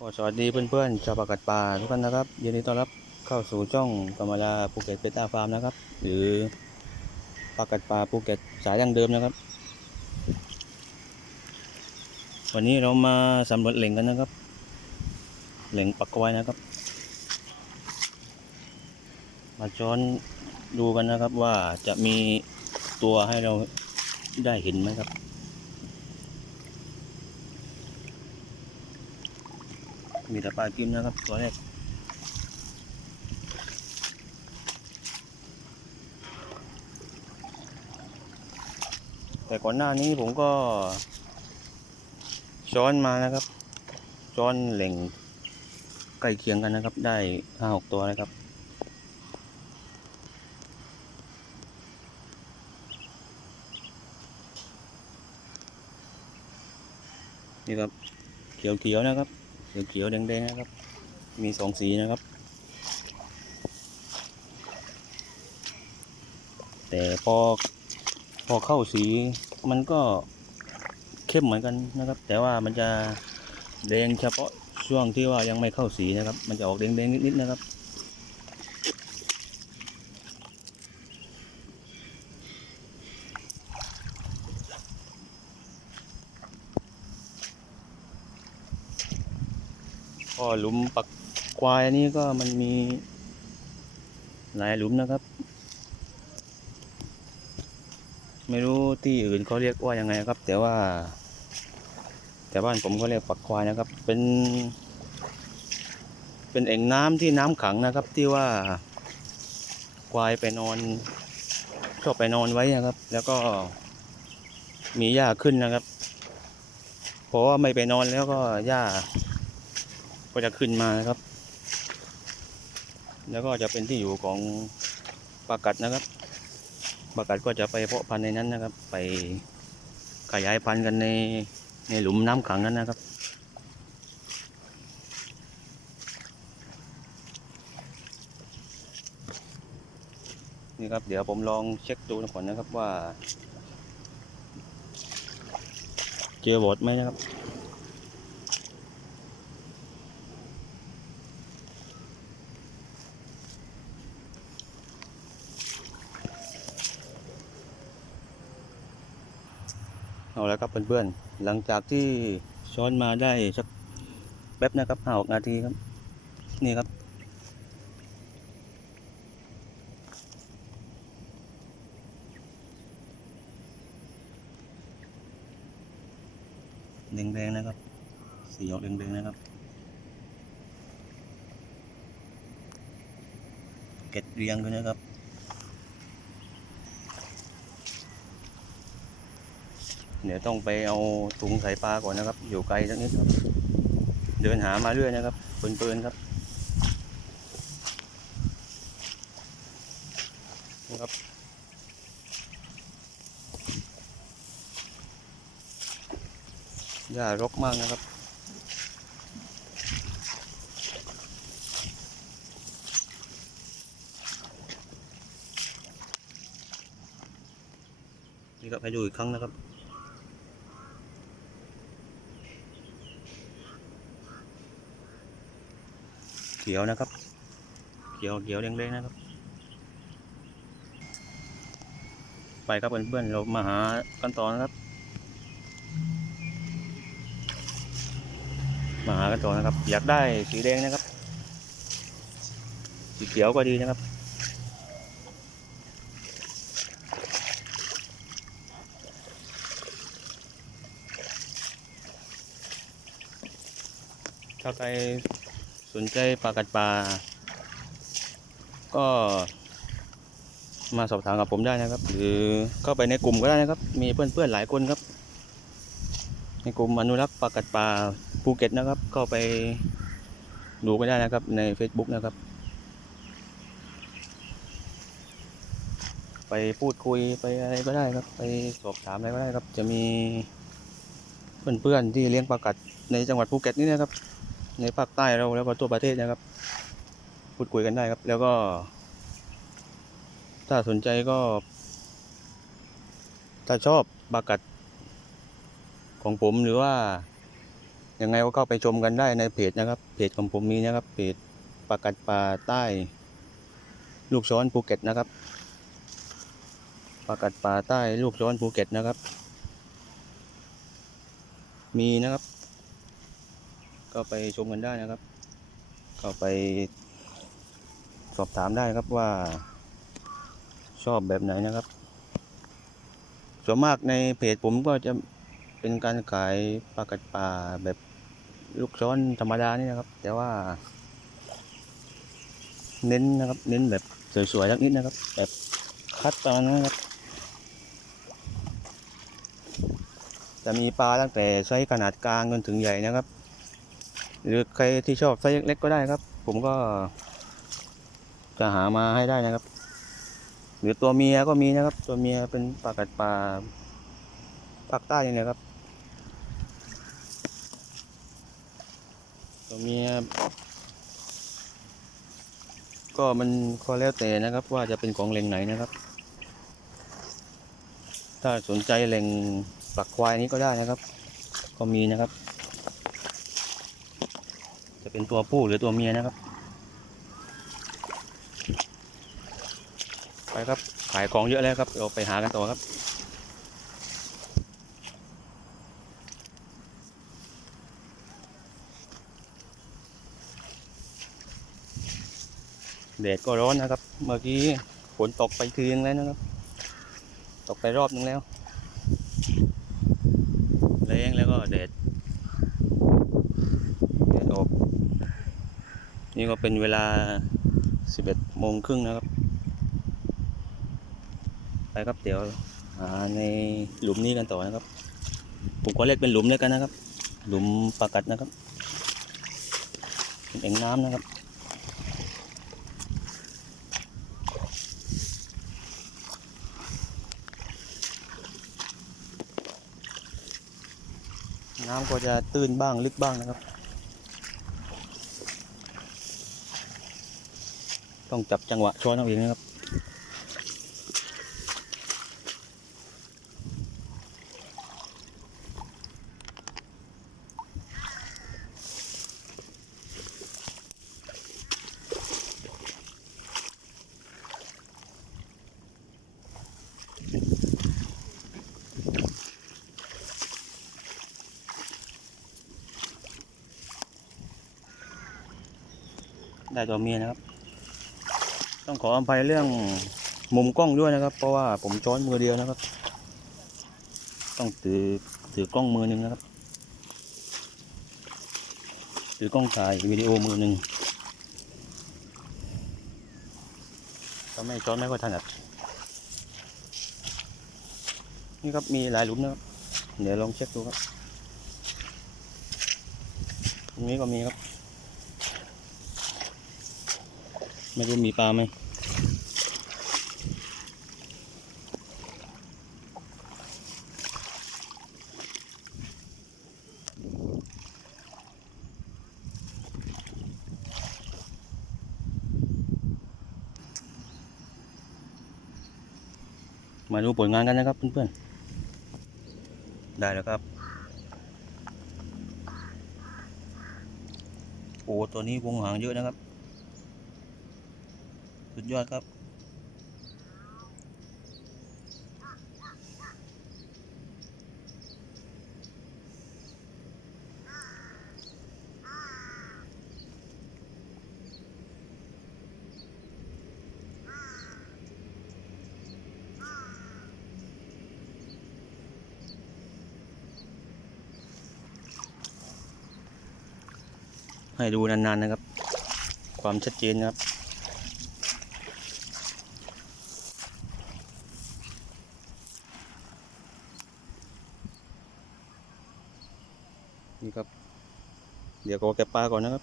ก็สวัสดีเพื่อนๆชาวปากัดป่าทุกท่านนะครับยินดีต้อนรับเข้าสู่ช่องกำมะลาภูเก็ตเบต้าฟาร์มนะครับ หรือปากัดป่าภูเก็ตสายดั้งเดิมนะครับ วันนี้เรามาสำรวจเหล่งกันนะครับ เหล่งปักกวายนะครับ มาช้อนดูกันนะครับว่าจะมีตัวให้เราได้เห็นไหมครับ มีแต่ปลากิมนะครับตัวแรกแต่ก่อนหน้านี้ผมก็ช้อนมานะครับช้อนเหล่งใกล้เคียงกันนะครับ ได้ห้าหกตัวนะครับ นี่ครับเขียวๆนะครับ เขียวแดงๆนะครับ มีสองสีนะครับ แต่พอพอเข้าสีมันก็เข้มเหมือนกันนะครับ แต่ว่ามันจะแดงเฉพาะช่วงที่ว่ายังไม่เข้าสีนะครับ มันจะออกแดงๆนิดๆนะครับ ก็หลุมปักควายนี้ก็มันมีหลายหลุมนะครับ ไม่รู้ที่อื่นเขาเรียกว่ายังไงครับ แต่ว่า แต่บ้านผมก็เรียกปักควายนะครับ เป็น เป็นเอ่งน้ำที่น้ำขังนะครับ ที่ว่าควายไปนอนชอบไปนอนไว้นะครับ แล้วก็มีหญ้าขึ้นนะครับเพราะว่าไม่ไปนอนแล้วก็หญ้า ก็จะขึ้นมานะครับ แล้วก็จะเป็นที่อยู่ของปลากัดนะครับปลากัดก็จะไปเพาะพันธุ์ในนั้นนะครับ ไปขยายพันธุ์กันในในหลุมน้ำขังนั้นนะครับ นี่ครับเดี๋ยวผมลองเช็คดูก่อนนะครับว่า เจอบอดไหมนะครับ เอาแล้วครับเพื่อนๆ หลังจากที่ช้อนมาได้สักแป๊บนะครับห้าหกนาทีครับ นี่ครับ แดงๆนะครับ สีออกแดงๆนะครับ เก็ดเรียงด้วยนะครับ เดี๋ยวต้องไปเอาถุงใส่ปลาก่อนนะครับ อยู่ไกลสักนิดครับ เดินหามาเรื่อยนะครับเปินๆครับนะครับหญ้ารกมากนะครับนี่ครับให้ดูอีกครั้งนะครับ ขียวนะครับ เขียวเขียวแดงๆนะครับ ไปครับเพื่อนๆเรามาหากันต่อนะครับ มาหากันต่อนะครับ อยากได้สีแดงนะครับ สีเขียวก็ดีนะครับถ้าใคร สนใจปลากัดปลาก็มาสอบถามกับผมได้นะครับ หรือเข้าไปในกลุ่มก็ได้นะครับ มีเพื่อนๆหลายคนครับ ในกลุ่มอนุรักษ์ปลากัดปลาภูเก็ตนะครับ เข้าไปดูก็ได้นะครับใน Facebook นะครับ ไปพูดคุยไปอะไรก็ได้ครับ ไปสอบถามอะไรก็ได้ครับ จะมีเพื่อนๆที่เลี้ยงปลากัดในจังหวัดภูเก็ตนี่นะครับ ในภาคใต้เราแล้วก็ทั่วประเทศนะครับ พูดคุยกันได้ครับ แล้วก็ ถ้าสนใจก็ ถ้าชอบปลากัดของผมหรือว่ายังไงก็เข้าไปชมกันได้ในเพจนะครับ เพจของผมมีนะครับ เพจปากัดป่าใต้ ลูกช้อนภูเก็ตนะครับปากัดป่าใต้ลูกช้อนภูเก็ตนะครับ มีนะครับ ก็ไปชมกันได้นะครับก็ไปสอบถามได้ครับว่า ชอบแบบไหนนะครับ ส่วนมากในเพจผมก็จะเป็นการขายปลากัดป่าแบบลูกช้อนธรรมดานี่นะครับ แต่ว่า เน้นนะครับ เน้นแบบสวยๆสักนิดนะครับ แบบคัดตอนนะครับ จะมีปลาตั้งแต่ไซส์ขนาดกลางจนถึงใหญ่นะครับ หรือใครที่ชอบไซส์เล็กก็ได้ครับ ผมก็ จะหามาให้ได้นะครับ หรือตัวเมียก็มีนะครับ ตัวเมียเป็นปลากัดปลาภาคใต้เนี่นะครับ ตัวเมียก็มันก็แล้วแต่นะครับ ว่าจะเป็นของแหล่งไหนนะครับ ถ้าสนใจแหล่งปักควายนี้ก็ได้นะครับ ก็มีนะครับ เป็นตัวผู้หรือตัวเมียนะครับ ไปครับ ขายของเยอะแล้วครับ เราไปหากันต่อครับแดดก็ร้อนนะครับ เมื่อกี้ฝนตกไปทีนึงแล้วนะครับ ตกไปรอบนึงแล้วแรงแล้วก็แดดแดดออก นี่ก็เป็นเวลา 11โมงครึ่งนะครับ ไปครับเดี๋ยวหาในหลุมนี้กันต่อนะครับ ผมก็เรียกเป็นหลุมแล้วกันนะครับ หลุมปากัดนะครับเป็นแอ่งน้ำนะครับน้ำก็จะตื้นบ้างลึกบ้างนะครับ ต้องจับจังหวะช้อนเอาเองนะครับได้ตัวเมียนะครับ ต้องขออภัยเรื่องมุมกล้องด้วยนะครับ เพราะว่าผมช้อนมือเดียวนะครับ ต้องถือถือกล้องมือหนึ่งนะครับ ถือกล้องถ่ายวิดีโอมือหนึ่งก็ไม่ช้อนไม่ค่อยถนัดนี่ครับมีหลายหลุมนะครับ เดี๋ยวลองเช็คดูครับตรงนี้ก็มีครับ ไม่รู้มีปลาไหม ผลงานกันนะครับเพื่อนๆ ได้แล้วครับ โอ้ตัวนี้วงหางเยอะนะครับ สุดยอดครับ ให้ดูนานๆนะครับ ความชัดเจนนะครับ นี่ครับ เดี๋ยวก็เก็บปลาก่อนนะครับ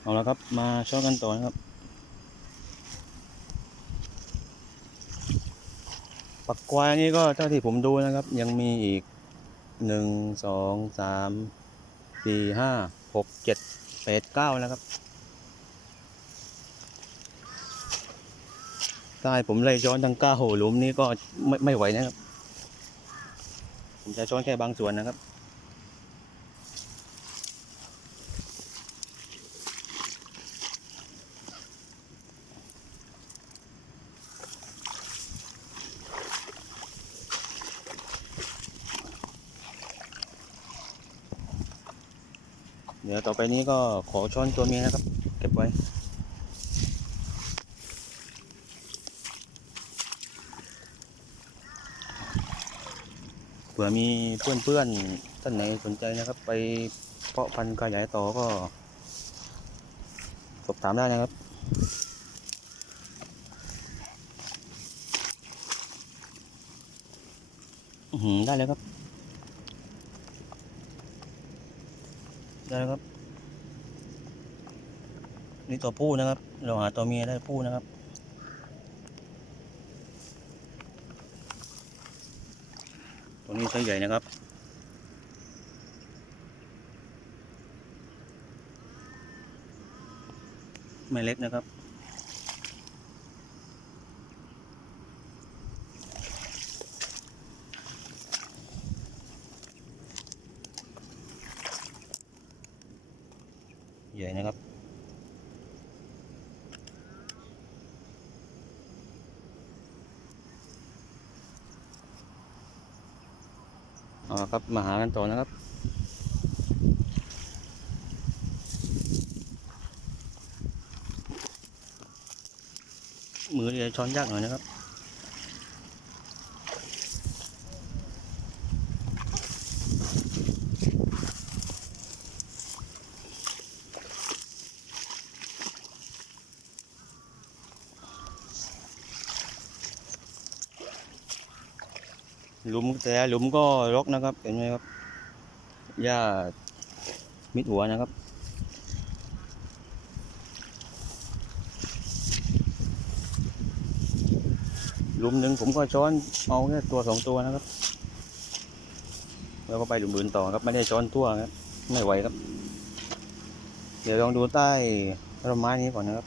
เอาละครับมาช้อกันต่อนะครับ ปักควายนี่ก็เท่าที่ผมดูนะครับ ยังมีอีกหนึ่งสองสาม สี่ห้าหกเจ็ดแปดเก้านะครับใต้ผมเลยช้อนทั้งเก้าหลุมนี้ก็ไม่ไม่ไหวนะครับ ผมจะช้อนแค่บางส่วนนะครับ ดี๋ยวต่อไปนี้ก็ขอช้อนตัวเมียนะครับ เก็บไว้เผื่อมีเพื่อนๆท่านไหนสนใจนะครับ ไปเพาะพันธุ์ขยายต่อก็สอบถามได้นะครับ ได้เลยครับ ได้แล้วครับ นี่ตัวผู้นะครับ เราหาตัวเมียได้ผู้นะครับ ตัวนี้ไซส์ใหญ่นะครับไม่เล็กนะครับ ใหญ่นะครับ เอาละครับมาหากันต่อนะครับ มือเดียวช้อนยากหน่อยนะครับ หลุมแต่หลุมก็รกนะครับ เห็นไหมครับหญ้ามิดหัวนะครับ หลุมหนึ่งผมก็ช้อนเอาแค่ตัวสองตัวนะครับ แล้วก็ไปหลุมอื่นต่อครับ ไม่ได้ช้อนทั่วครับ ไม่ไหวครับ เดี๋ยวลองดูใต้ต้นไม้นี้ก่อนนะครับ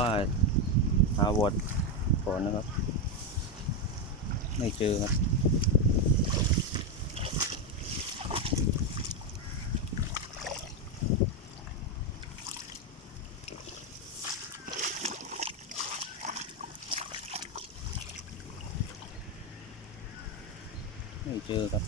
ว่าหาวอดก่อนนะครับ ไม่เจอครับไม่เจอครับ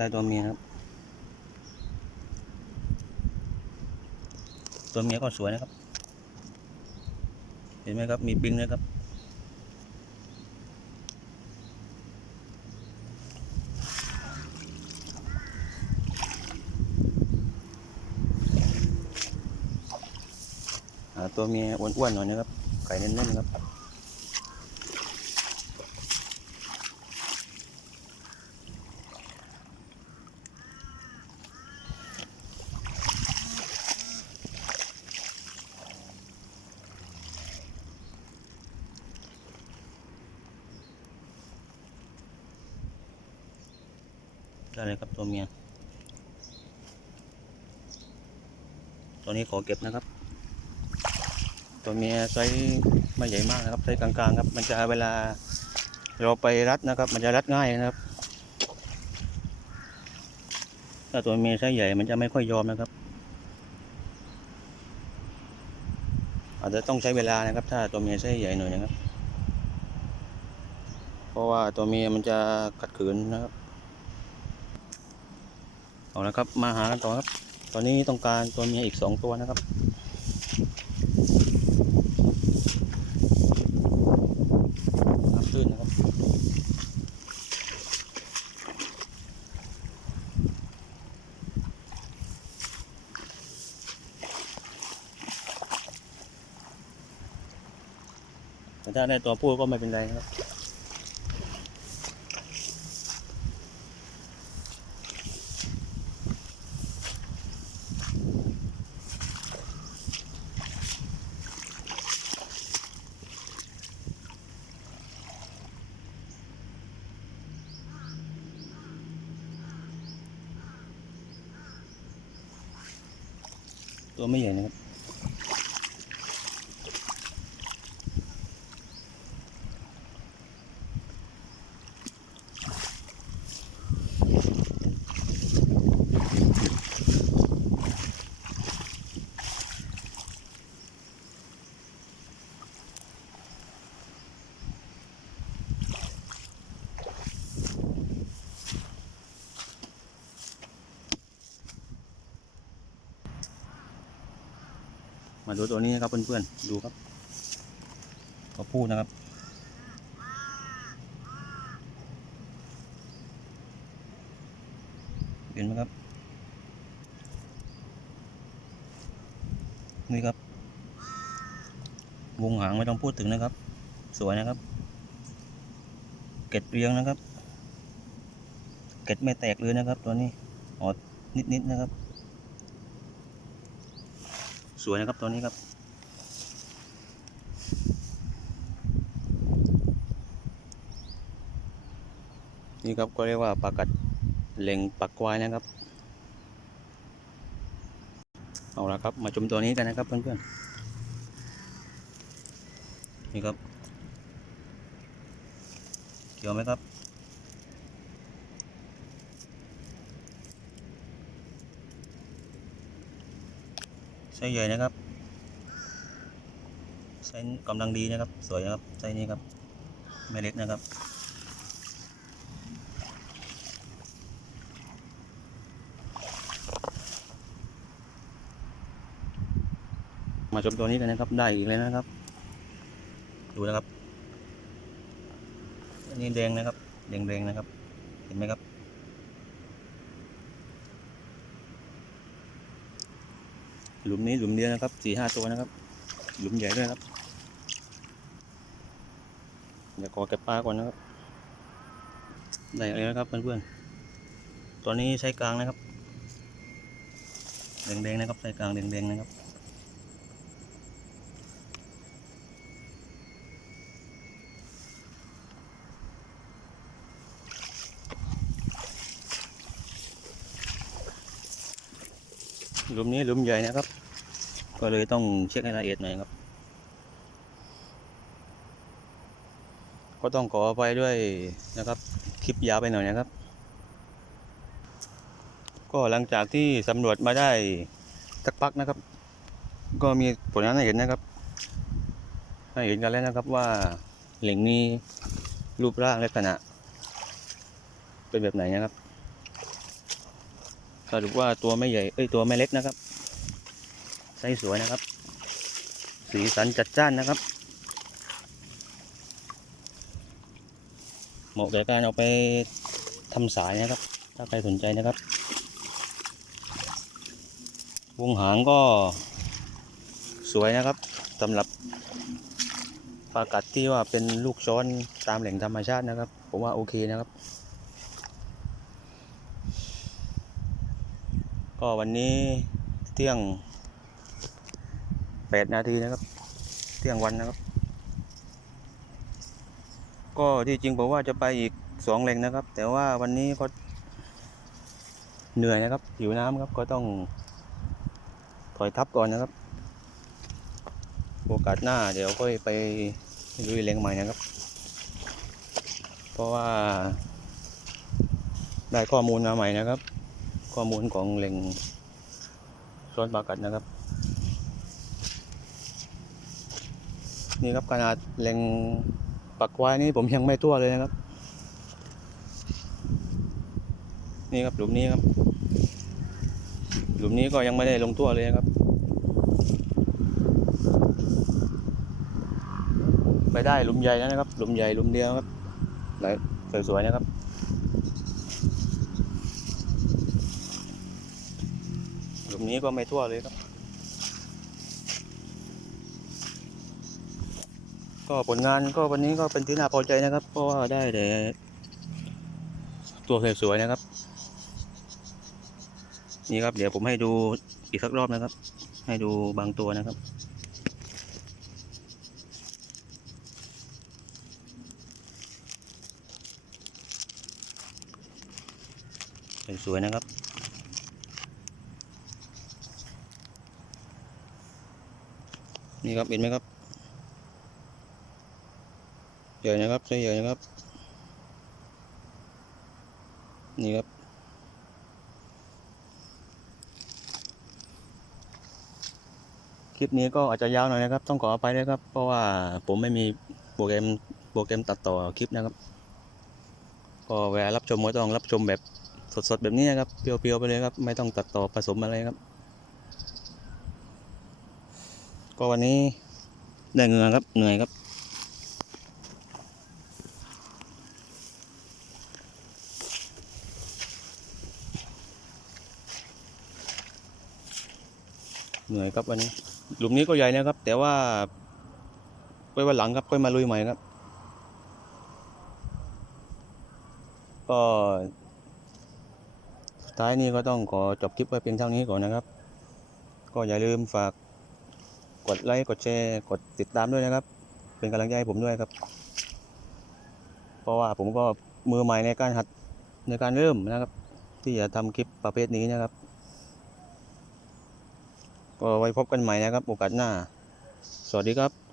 ได้ตัวเมียครับ ตัวเมียก็สวยนะครับ เห็นไหมครับ มีปิงนะครับ ตัวเมียอ้วนๆหน่อยนะครับ ไก่เน้นๆครับ ได้เลยครับตัวเมีย ตัว นี้ขอเก็บนะครับ ตัวเมียไซส์ไม่ใหญ่มากนะครับไซส์กลางๆครับ มันจะเวลาเราไปรัดนะครับ มันจะรัดง่ายนะครับ ถ้าตัวเมียไซส์ใหญ่มันจะไม่ค่อยยอมนะครับ อาจจะต้องใช้เวลานะครับ ถ้าตัวเมียไซส์ใหญ่หน่อยนะครับ เพราะว่าตัวเมียมันจะขัดขืนนะครับเอาละครับ มาหากันต่อครับ ตอนนี้ต้องการตัวเมียอีกสองตัวนะครับ น้ำตื้นนะครับ ถ้าได้ตัวผู้ก็ไม่เป็นไรครับ ตัวไม่ใหญ่นะครับ มาดูตัวนี้นะครับเพื่อนๆ ดูครับตัวผู้นะครับ เห็นไหมครับ นี่ครับ วงหางไม่ต้องพูดถึงนะครับ สวยนะครับ เกล็ดเรียงนะครับ เกล็ดไม่แตกเลยนะครับ ตัวนี้อ๋อนิดๆนะครับ สวยนะครับตัวนี้ครับ นี่ครับก็เรียกว่าปลากัดเล็งปักควายนะครับ เอาละครับ มาชมตัวนี้กันนะครับเพื่อนๆ นี่ครับเกี่ยวไหมครับ ไซส์ใหญ่นะครับไซส์กำลังดีนะครับ สวยนะครับไซส์นี้ครับ ไม่เล็กนะครับมาชมตัวนี้กันนะครับได้อีกเลยนะครับ ดูนะครับ อันนี้แดงนะครับแดงๆนะครับ เห็นไหมครับ หลุมนี้หลุมเดียวนะครับสี่ห้าตัวนะครับ หลุมใหญ่ด้วยครับเดี๋ยวขอเก็บปลาก่อนนะครับได้เลยนะครับเพื่อนๆตอนนี้ใช้กลางนะครับแดงๆนะครับใช้กลางแดงๆนะครับ หลุมนี้หลุมใหญ่นะครับ ก็เลยต้องเช็คให้ละเอียดหน่อยครับ ก็ต้องขออภัยด้วยนะครับ คลิปยาวไปหน่อยนะครับ ก็หลังจากที่สำรวจมาได้สักพักนะครับ ก็มีผลงานให้เห็นนะครับให้เห็นกันแล้วนะครับว่าเหล่งนี้รูปร่างลักษณะเป็นแบบไหนนะครับ สรุปว่าตัวไม่ใหญ่เอ้ยตัวไม่เล็กนะครับไซส์สวยนะครับ สีสันจัดจ้านนะครับ เหมาะแก่การเอาไปทำสายนะครับ ถ้าใครสนใจนะครับ วงหางก็สวยนะครับสำหรับปลากัดที่ว่าเป็นลูกช้อนตามแหล่งธรรมชาตินะครับ ผมว่าโอเคนะครับ ก็วันนี้เที่ยงแปดนาทีนะครับ เที่ยงวันนะครับ ก็ที่จริงผมว่าจะไปอีกสองแหล่งนะครับ แต่ว่าวันนี้ก็เหนื่อยนะครับหิวน้ำครับก็ต้องถอยทับก่อนนะครับ โอกาสหน้าเดี๋ยวค่อยไปลุยแหล่งใหม่นะครับ เพราะว่าได้ข้อมูลมาใหม่นะครับ ข้อมูลของแหล่งโซนปากัดนะครับ นี่ครับขนาดแหล่งปักควายนี่ผมยังไม่ทั่วเลยนะครับ นี่ครับหลุมนี้ครับ หลุมนี้ก็ยังไม่ได้ลงทั่วเลยนะครับ ไปได้หลุมใหญ่แล้วนะครับ หลุมใหญ่หลุมเดียวครับสวยๆนะครับ หลุ มนี้ก็ไม่ทั่วเลยครับ ก็ผลงานก็วันนี้ก็เป็นที่น่าพอใจนะครับ เพราะว่าได้แต่ตัวสวยๆนะครับ นี่ครับ เดี๋ยวผมให้ดูอีกสักรอบนะครับ ให้ดูบางตัวนะครับสวยๆนะครับ นี่ครับเห็นไหมครับใหญ่นะครับใช่ใหญ่นะครับ นี่ครับคลิปนี้ก็อาจจะยาวหน่อยนะครับ ต้องขออภัยด้วยครับ เพราะว่าผมไม่มีโปรแกรมโปรแกรมตัดต่อคลิปนะครับ ก็เวลารับชมก็ต้องรับชมแบบสดๆแบบนี้นะครับเปรียวๆไปเลยครับ ไม่ต้องตัดต่อผสมอะไรครับ ก็วันนี้ได้เหงื่อครับเหนื่อยครับเหนื่อยครับวันนี้ หลุมนี้ก็ใหญ่นะครับ แต่ว่าไปวันหลังครับค่อยมาลุยใหม่ครับ ก็สุดท้ายนี้ก็ต้องขอจบคลิปไว้เพียงเท่านี้ก่อนนะครับ ก็อย่าลืมฝาก กดไลค์ กดแชร์ กดติดตามด้วยนะครับ เป็นกำลังใจให้ผมด้วยครับ เพราะว่าผมก็มือใหม่ในการหัดในการเริ่มนะครับ ที่จะทำคลิปประเภทนี้นะครับ ก็ไว้พบกันใหม่นะครับ โอกาสหน้า สวัสดีครับ